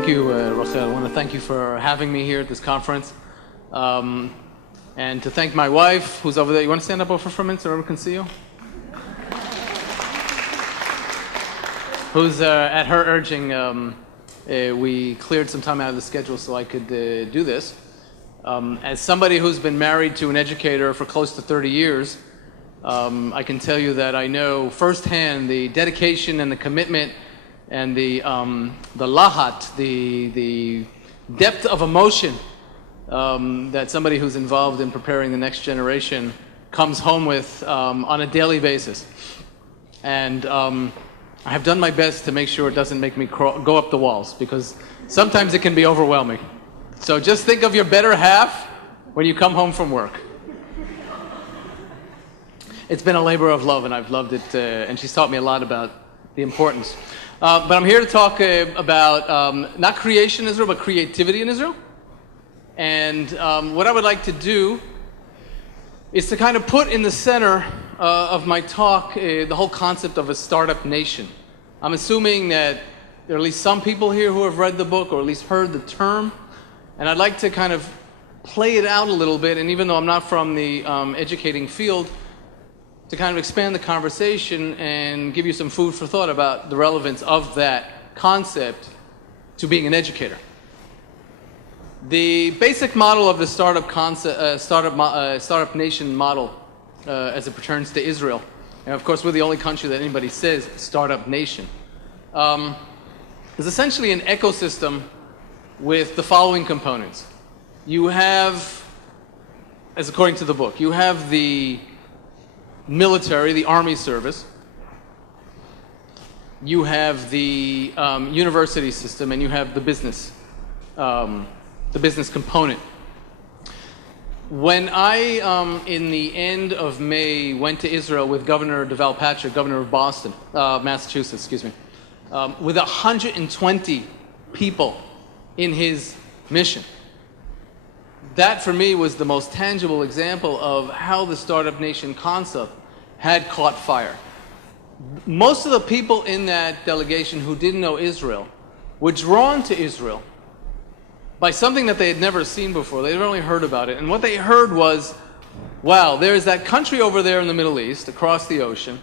Thank you, Rachel. I want to thank you for having me here at this conference. And to thank my wife, who's over there. You want to stand up over for a minute so everyone can see you? Who's, at her urging, we cleared some time out of the schedule so I could do this. As somebody who's been married to an educator for close to 30 years, I can tell you that I know firsthand the dedication and the commitment and the lahat, the depth of emotion that somebody who's involved in preparing the next generation comes home with on a daily basis. And I have done my best to make sure it doesn't make me go up the walls, because sometimes it can be overwhelming. So just think of your better half when you come home from work. It's been a labor of love, and I've loved it, and she's taught me a lot about the importance. But I'm here to talk about not creation in Israel, but creativity in Israel. And what I would like to do is to kind of put in the center of my talk the whole concept of a startup nation. I'm assuming that there are at least some people here who have read the book or at least heard the term. And I'd like to kind of play it out a little bit, and even though I'm not from the educating field, to kind of expand the conversation and give you some food for thought about the relevance of that concept to being an educator. The basic model of the startup nation model as it pertains to Israel, and of course we're the only country that anybody says startup nation, is essentially an ecosystem with the following components. You have, as according to the book, you have the military, the army service. You have the university system, and you have the business component. When I, in the end of May, went to Israel with Governor Deval Patrick, governor of Boston, Massachusetts, excuse me, with 120 people in his mission. That, for me, was the most tangible example of how the startup nation concept had caught fire. Most of the people in that delegation who didn't know Israel were drawn to Israel by something that they had never seen before. They had only heard about it. And what they heard was, wow, there's that country over there in the Middle East, across the ocean,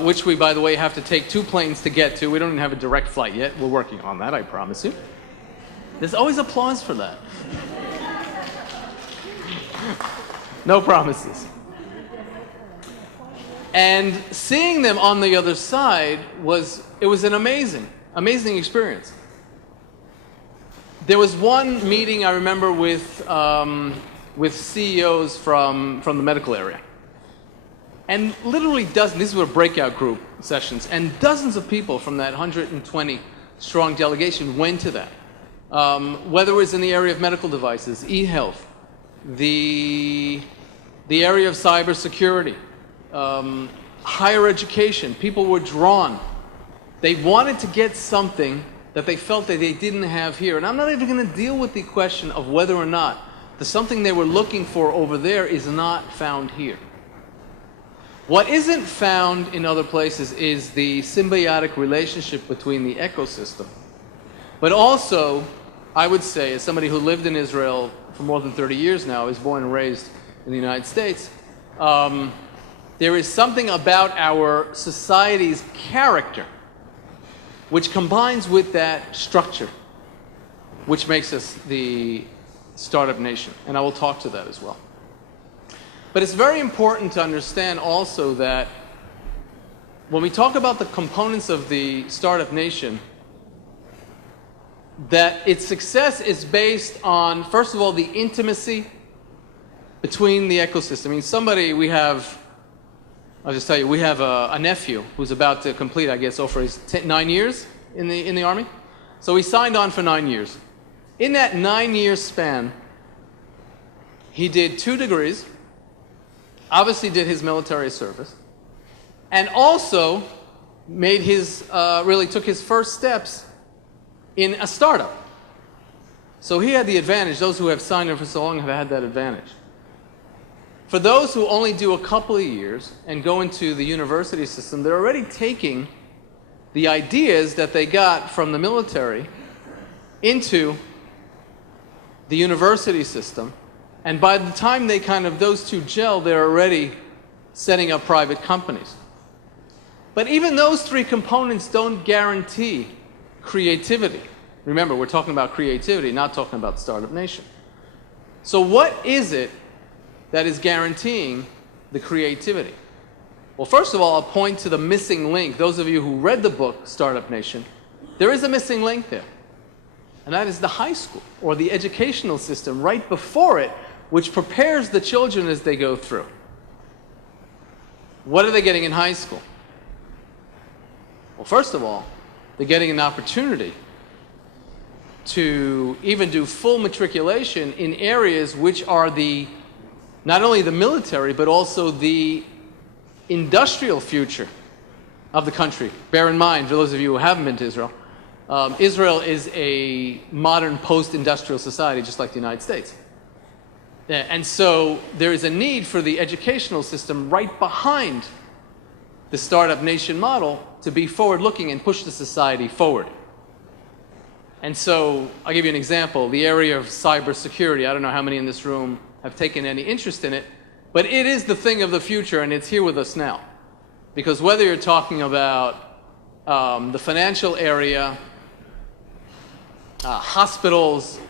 which we, by the way, have to take 2 planes to get to. We don't even have a direct flight yet. We're working on that, I promise you. There's always applause for that. No promises. And seeing them on the other side was an amazing experience. There was one meeting I remember with CEOs from the medical area. And literally dozens, these were breakout group sessions, and dozens of people from that 120 strong delegation went to that. Whether it was in the area of medical devices, e-health, the area of cybersecurity, higher education, people were drawn. They wanted to get something that they felt that they didn't have here. And I'm not even going to deal with the question of whether or not the something they were looking for over there is not found here. What isn't found in other places is the symbiotic relationship between the ecosystem. But also, I would say, as somebody who lived in Israel for more than 30 years now, is born and raised in the United States, there is something about our society's character which combines with that structure, which makes us the startup nation. And I will talk to that as well. But it's very important to understand also that when we talk about the components of the startup nation, that its success is based on, first of all, the intimacy between the ecosystem. I mean, I'll just tell you, we have a nephew who's about to complete, I guess, over his 9 years in the Army. So he signed on for 9 years. In that 9-year span, he did 2 degrees, obviously did his military service, and also made really took his first steps in a startup. So he had the advantage. Those who have signed on for so long have had that advantage. For those who only do a couple of years and go into the university system, they're already taking the ideas that they got from the military into the university system, and by the time they those two gel, they're already setting up private companies. But even those three components don't guarantee creativity. Remember, we're talking about creativity, not talking about Startup Nation. So what is it that is guaranteeing the creativity? Well, first of all, I'll point to the missing link. Those of you who read the book, Startup Nation, there is a missing link there. And that is the high school, or the educational system right before it, which prepares the children as they go through. What are they getting in high school? Well, first of all, they're getting an opportunity to even do full matriculation in areas which are not only the military, but also the industrial future of the country. Bear in mind, for those of you who haven't been to Israel, Israel is a modern post-industrial society, just like the United States. And so there is a need for the educational system right behind the Startup Nation model to be forward-looking and push the society forward. And so I'll give you an example. The area of cybersecurity, I don't know how many in this room have taken any interest in it, but it is the thing of the future, and it's here with us now. Because whether you're talking about the financial area, hospitals,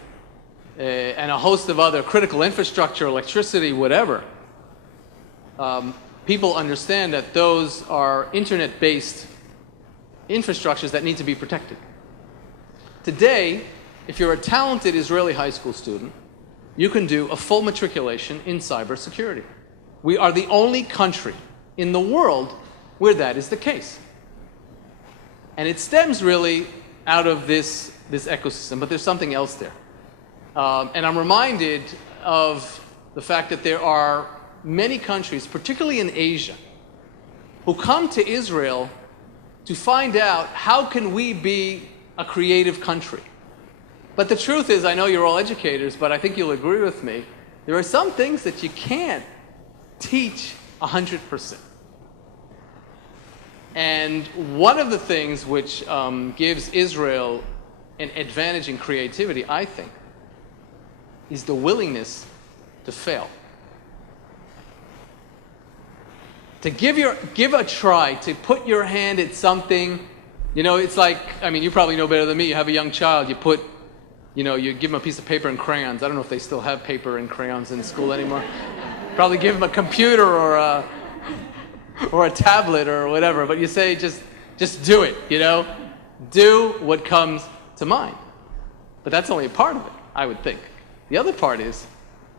and a host of other critical infrastructure, electricity, whatever, people understand that those are internet-based infrastructures that need to be protected. Today, if you're a talented Israeli high school student, you can do a full matriculation in cybersecurity. We are the only country in the world where that is the case. And it stems really out of this ecosystem, but there's something else there. And I'm reminded of the fact that there are many countries, particularly in Asia, who come to Israel to find out how can we be a creative country. But the truth is, I know you're all educators, but I think you'll agree with me, there are some things that you can't teach 100%. And one of the things which gives Israel an advantage in creativity, I think, is the willingness to fail. To give a try, to put your hand at something. You know, it's like, I mean, you probably know better than me. You have a young child, you give them a piece of paper and crayons. I don't know if they still have paper and crayons in school anymore. Probably give them a computer or a tablet or whatever, but you say, just do it, Do what comes to mind. But that's only a part of it, I would think. The other part is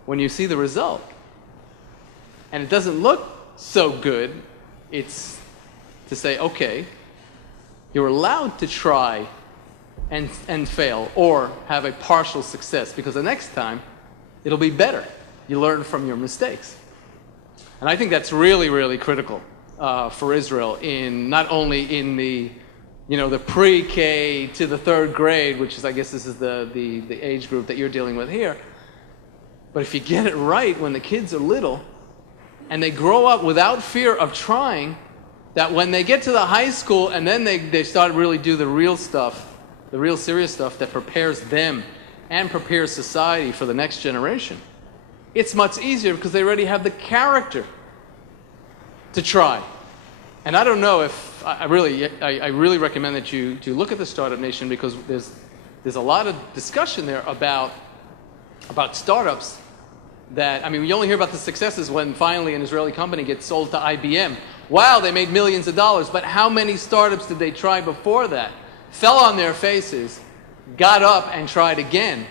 when you see the result and it doesn't look so good, it's to say, okay, you're allowed to try and fail or have a partial success, because the next time it'll be better. You learn from your mistakes. And I think that's really, really critical for Israel, in not only in the pre-K to the third grade, which is, I guess this is the age group that you're dealing with here, but if you get it right when the kids are little and they grow up without fear of trying, that when they get to the high school and then they start to really do the real stuff, the real serious stuff that prepares them and prepares society for the next generation, it's much easier because they already have the character to try. And I don't know if, I really recommend that you look at the Startup Nation, because there's a lot of discussion there about startups that, I mean, we only hear about the successes when finally an Israeli company gets sold to IBM. Wow, they made millions of dollars, but how many startups did they try before that? Fell on their faces, got up and tried again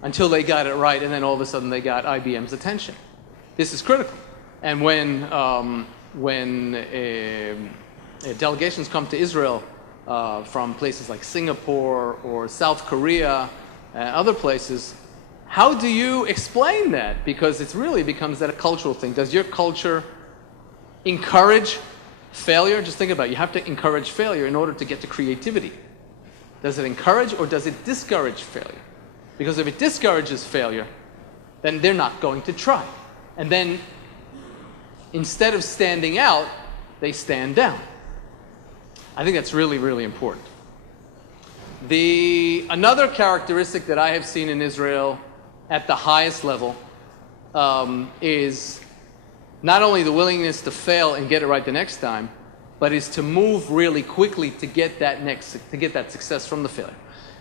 until they got it right, and then all of a sudden they got IBM's attention. This is critical. And when delegations come to Israel from places like Singapore or South Korea and other places, how do you explain that? Because it really becomes that a cultural thing. Does your culture encourage failure? Just think about it. You have to encourage failure in order to get to creativity. Does it encourage or does it discourage failure? Because if it discourages failure, then they're not going to try. And then instead of standing out, they stand down. I think that's really, really important. Another characteristic that I have seen in Israel at the highest level is not only the willingness to fail and get it right the next time, but is to move really quickly to get that success from the failure.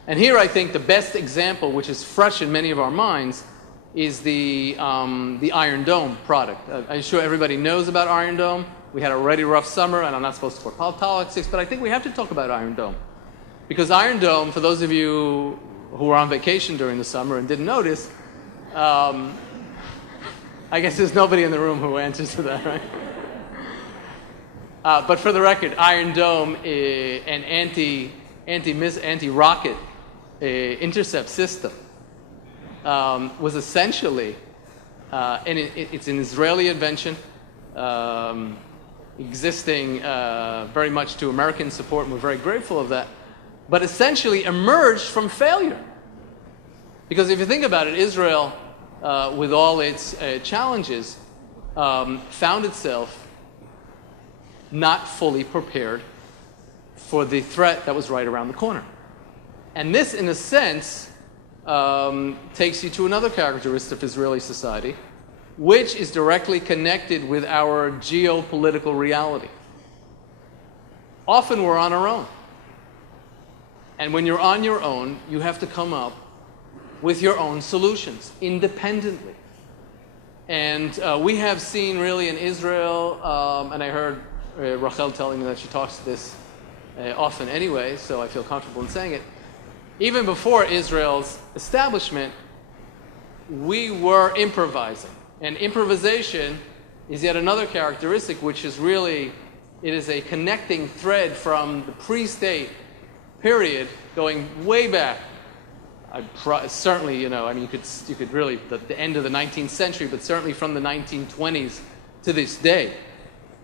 And here I think the best example, which is fresh in many of our minds, is the Iron Dome product. I'm sure everybody knows about Iron Dome. We had a already rough summer, and I'm not supposed to talk politics, but I think we have to talk about Iron Dome. Because Iron Dome, for those of you who were on vacation during the summer and didn't notice, I guess there's nobody in the room who answers to that, right? But for the record, Iron Dome, an anti-rocket intercept system, was essentially, and it's an Israeli invention, existing very much to American support, and we're very grateful of that, but essentially emerged from failure. Because if you think about it, Israel, with all its challenges, found itself not fully prepared for the threat that was right around the corner. And this, in a sense, takes you to another characteristic of Israeli society, which is directly connected with our geopolitical reality. Often we're on our own. And when you're on your own, you have to come up with your own solutions independently. And we have seen really in Israel, and I heard Rachel telling me that she talks to this often anyway, so I feel comfortable in saying it. Even before Israel's establishment, we were improvising. And improvisation is yet another characteristic, which is really, it is a connecting thread from the pre-state period going way back. Certainly, you could really, the end of the 19th century, but certainly from the 1920s to this day,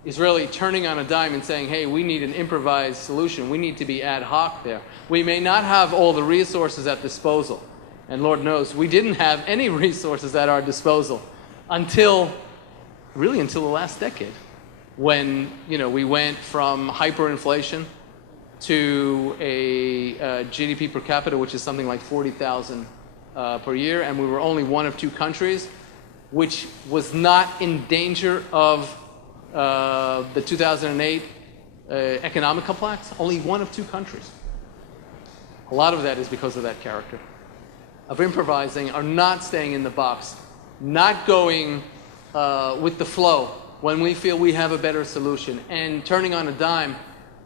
is really turning on a dime and saying, hey, we need an improvised solution. We need to be ad hoc there. We may not have all the resources at disposal. And Lord knows, we didn't have any resources at our disposal until the last decade, when we went from hyperinflation to a GDP per capita, which is something like 40,000 per year, and we were only one of two countries which was not in danger of the 2008 economic collapse. Only one of two countries. A lot of that is because of that character of improvising, or not staying in the box, not going with the flow when we feel we have a better solution, and turning on a dime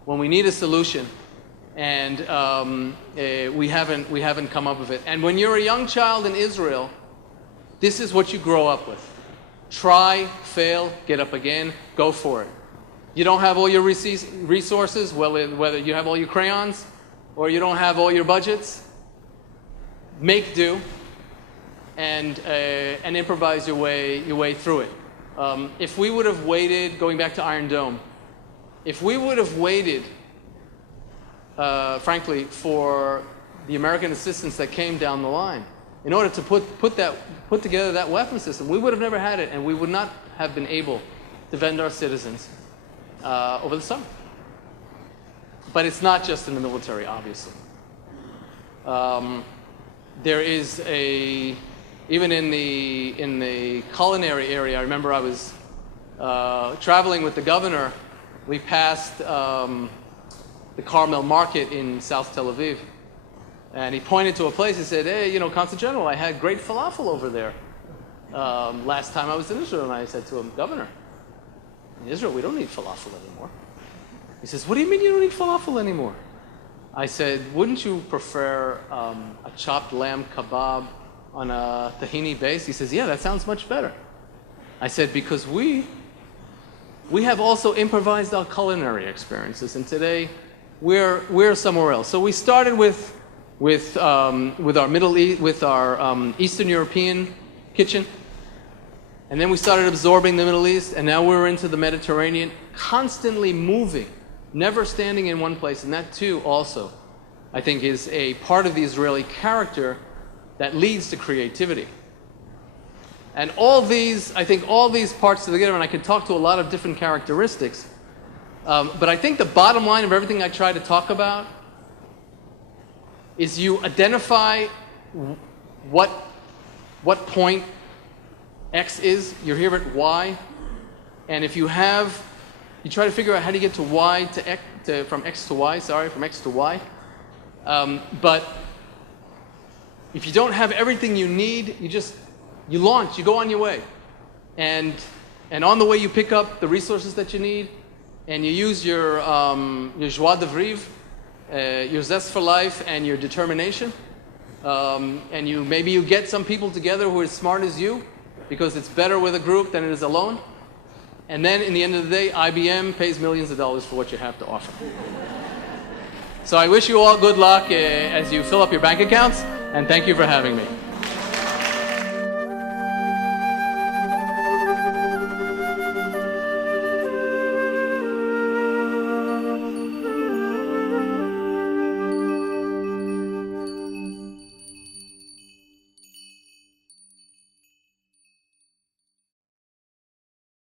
when we need a solution and we haven't come up with it. And when you're a young child in Israel, this is what you grow up with. Try, fail, get up again, go for it. You don't have all your resources, whether you have all your crayons or you don't have all your budgets, make do and improvise your way through it. If we would have waited, going back to Iron Dome, if we would have waited, frankly, for the American assistance that came down the line, in order to put together that weapon system, we would have never had it, and we would not have been able to defend our citizens over the summer. But it's not just in the military, obviously. There is even in the culinary area. I remember I was traveling with the governor. We passed the Carmel Market in South Tel Aviv. And he pointed to a place. He said, hey, Consul General, I had great falafel over there last time I was in Israel. And I said to him, Governor, in Israel, we don't need falafel anymore. He says, what do you mean you don't need falafel anymore? I said, wouldn't you prefer a chopped lamb kebab on a tahini base? He says, yeah, that sounds much better. I said, because we have also improvised our culinary experiences, and today we're somewhere else. So we started with our Eastern European kitchen, and then we started absorbing the Middle East, and now we're into the Mediterranean, constantly moving, never standing in one place. And that too also, I think, is a part of the Israeli character that leads to creativity. And all these parts together, and I could talk to a lot of different characteristics, but I think the bottom line of everything I try to talk about is you identify what point X is. You're here at Y. And if you try to figure out how to get to Y to X, from X to Y, from X to Y. But if you don't have everything you need, you launch, you go on your way. And on the way you pick up the resources that you need, and you use your joie de vivre, your zest for life, and your determination. And maybe you get some people together who are as smart as you, because it's better with a group than it is alone. And then, in the end of the day, IBM pays millions of dollars for what you have to offer. So I wish you all good luck as you fill up your bank accounts, and thank you for having me.